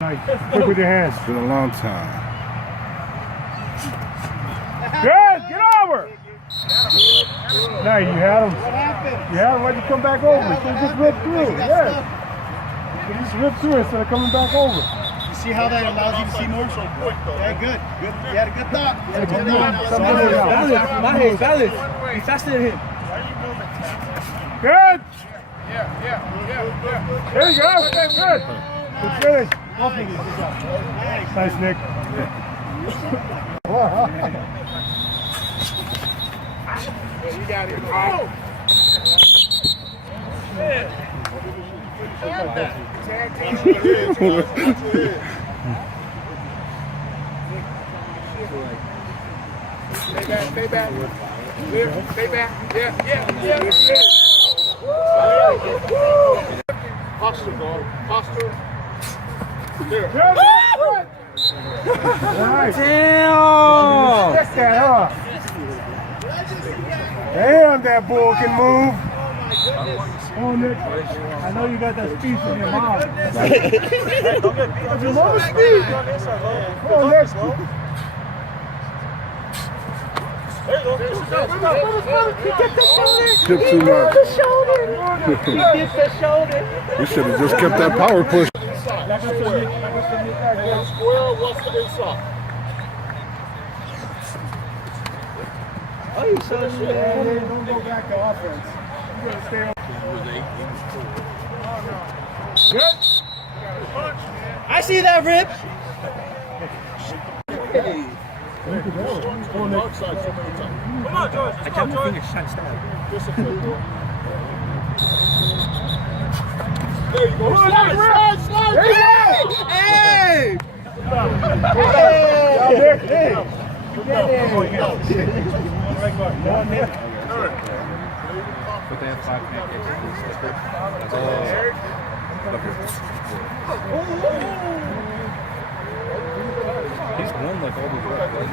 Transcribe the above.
Nice. Quick with your hands. It's been a long time. Good. Get over. Nice. You had him. What happened? You had him. Why'd you come back over? You just rip through. Yeah. You just rip through instead of coming back over. You see how that allows you to see more? Yeah, good. Good. You had a good thought. You had a good thought. Valid. He's faster than him. Good. Yeah. There you go. Okay, good. Good finish. Nice, Nick. You got it. Oh! Stay back. Stay back. Yeah. Posture, ball. Posture. There. Nice. Damn! Check that, huh? Damn, that bull can move. Oh, Nick. I know you got that speed from your mom. That's your mom's speed. Come on, Nick. There you go. Tip too much. He did the shoulder. We should have just kept that power push. Square, what's the inside? Oh, you so Don't go back to offense. You gotta stay on. Good. I see that rip. Come on, George. I jumped the finger, shot stab. There you go. Slide. There you go. Hey! Hey! But they have 5 pancakes. He's won like all these records.